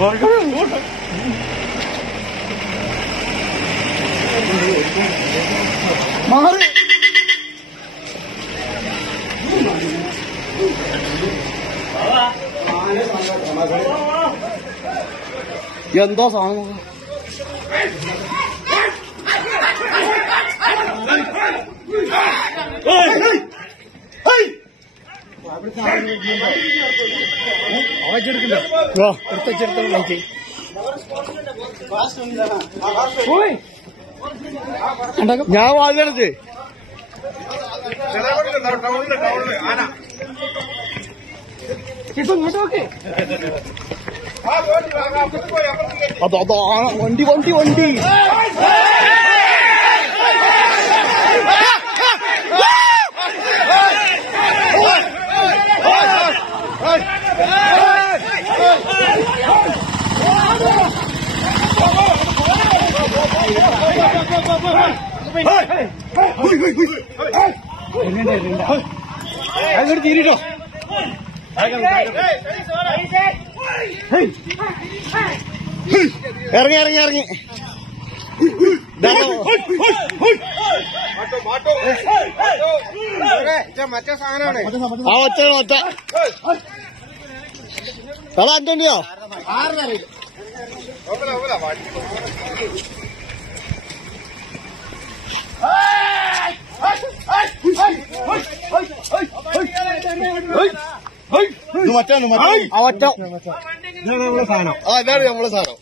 മാറി എന്തോ സാധനം ഞാൻ വാങ്ങിയെടുത്ത് അതോ വണ്ടി വണ്ടി വണ്ടി അങ്ങോട്ട് തീരിട്ടോ ഇറങ്ങി ഇറങ്ങി ഇറങ്ങി മറ്റേ സാധനമാണ് ആ ഒറ്റ ഒറ്റ കള അഞ്ചണ്ടിയോ മറ്റേ ഒറ്റ നമ്മളെ സാധനം ഇതാണ് നമ്മളെ സാധനം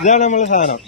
ഇതാണ് നമ്മളെ സാധനം